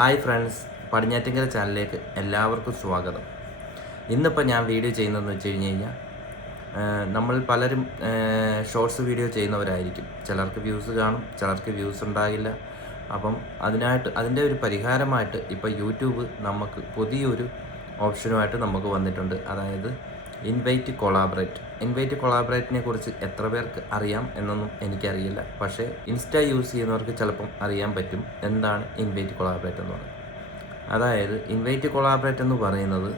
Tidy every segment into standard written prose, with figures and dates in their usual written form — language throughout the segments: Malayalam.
ഹായ് ഫ്രണ്ട്സ്, പടിഞ്ഞാറ്റിങ്കര ചാനലിലേക്ക് എല്ലാവർക്കും സ്വാഗതം. ഇന്നിപ്പോൾ ഞാൻ വീഡിയോ ചെയ്യുന്നതെന്ന് വെച്ച് കഴിഞ്ഞാൽ നമ്മൾ പലരും ഷോർട്സ് വീഡിയോ ചെയ്യുന്നവരായിരിക്കും. ചിലർക്ക് വ്യൂസ് കാണും, ചിലർക്ക് വ്യൂസ് ഉണ്ടാകില്ല. അപ്പം അതിൻ്റെ ഒരു പരിഹാരമായിട്ട് ഇപ്പോൾ യൂട്യൂബ് നമുക്ക് പുതിയൊരു ഓപ്ഷനുമായിട്ട് നമുക്ക് വന്നിട്ടുണ്ട്. അതായത് ഇൻവൈറ്റ് കൊളാബറേറ്റിനെ കുറിച്ച് എത്ര പേർക്ക് അറിയാം എന്നൊന്നും എനിക്കറിയില്ല. പക്ഷേ ഇൻസ്റ്റ യൂസ് ചെയ്യുന്നവർക്ക് ചിലപ്പം അറിയാൻ പറ്റും എന്താണ് ഇൻവൈറ്റ് കൊളാബറേറ്റ് എന്ന് പറയുന്നത്. അതായത് ഇൻവൈറ്റ് കൊളാബറേറ്റ് എന്ന് പറയുന്നത്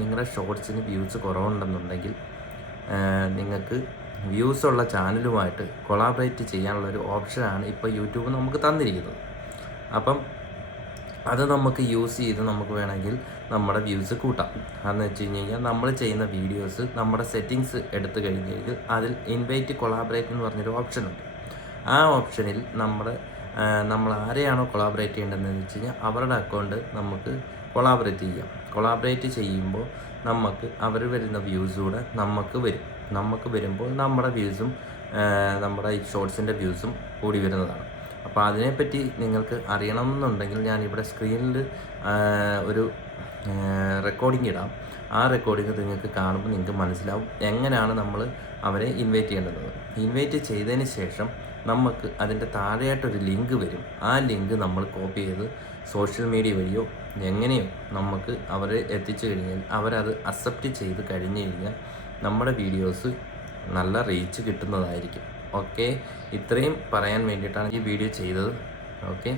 നിങ്ങളുടെ ഷോർട്സിന് വ്യൂസ് കുറവുണ്ടെന്നുണ്ടെങ്കിൽ നിങ്ങൾക്ക് വ്യൂസ് ഉള്ള ചാനലുമായിട്ട് കൊളാബറേറ്റ് ചെയ്യാനുള്ളൊരു ഓപ്ഷനാണ് ഇപ്പോൾ യൂട്യൂബ് നമുക്ക് തന്നിരിക്കുന്നത്. അപ്പം അത് നമുക്ക് യൂസ് ചെയ്ത് നമുക്ക് വേണമെങ്കിൽ നമ്മുടെ വ്യൂസ് കൂട്ടാം. അതെന്ന് വെച്ച് കഴിഞ്ഞാൽ നമ്മൾ ചെയ്യുന്ന വീഡിയോസ് നമ്മുടെ സെറ്റിങ്സ് എടുത്തു കഴിഞ്ഞെങ്കിൽ അതിൽ ഇൻവൈറ്റ് കൊളാബറേറ്റ് എന്ന് പറഞ്ഞൊരു ഓപ്ഷനുണ്ട്. ആ ഓപ്ഷനിൽ നമ്മൾ ആരെയാണോ കൊളാബറേറ്റ് ചെയ്യേണ്ടതെന്ന് വെച്ച് കഴിഞ്ഞാൽ അവരുടെ അക്കൗണ്ട് നമുക്ക് കൊളാബറേറ്റ് ചെയ്യുമ്പോൾ നമുക്ക് അവർ വരുന്ന വ്യൂസ് കൂടെ നമുക്ക് വരുമ്പോൾ നമ്മുടെ വ്യൂസും നമ്മുടെ ഈ ഷോർട്സിൻ്റെ വ്യൂസും കൂടി വരുന്നതാണ്. അപ്പോൾ അതിനെപ്പറ്റി നിങ്ങൾക്ക് അറിയണമെന്നുണ്ടെങ്കിൽ ഞാനിവിടെ സ്ക്രീനിൽ ഒരു റെക്കോർഡിംഗ് ഇടാം. ആ റെക്കോർഡിംഗ് നിങ്ങൾക്ക് കാണുമ്പോൾ നിങ്ങൾക്ക് മനസ്സിലാവും എങ്ങനെയാണ് നമ്മൾ അവരെ ഇൻവൈറ്റ് ചെയ്യേണ്ടത്. ഇൻവൈറ്റ് ചെയ്തതിന് ശേഷം നമുക്ക് അതിൻ്റെ താഴെയായിട്ടൊരു ലിങ്ക് വരും. ആ ലിങ്ക് നമ്മൾ കോപ്പി ചെയ്ത് സോഷ്യൽ മീഡിയ വഴിയോ എങ്ങനെയോ നമുക്ക് അവരെ എത്തിച്ചു കഴിഞ്ഞാൽ അവരത് അക്സെപ്റ്റ് ചെയ്ത് കഴിഞ്ഞ് കഴിഞ്ഞാൽ നമ്മുടെ വീഡിയോസ് നല്ല റീച്ച് കിട്ടുന്നതായിരിക്കും. ഓക്കെ, ഇത്രയും പറയാൻ വേണ്ടിയിട്ടാണ് ഈ വീഡിയോ ചെയ്തത്. ഓക്കെ.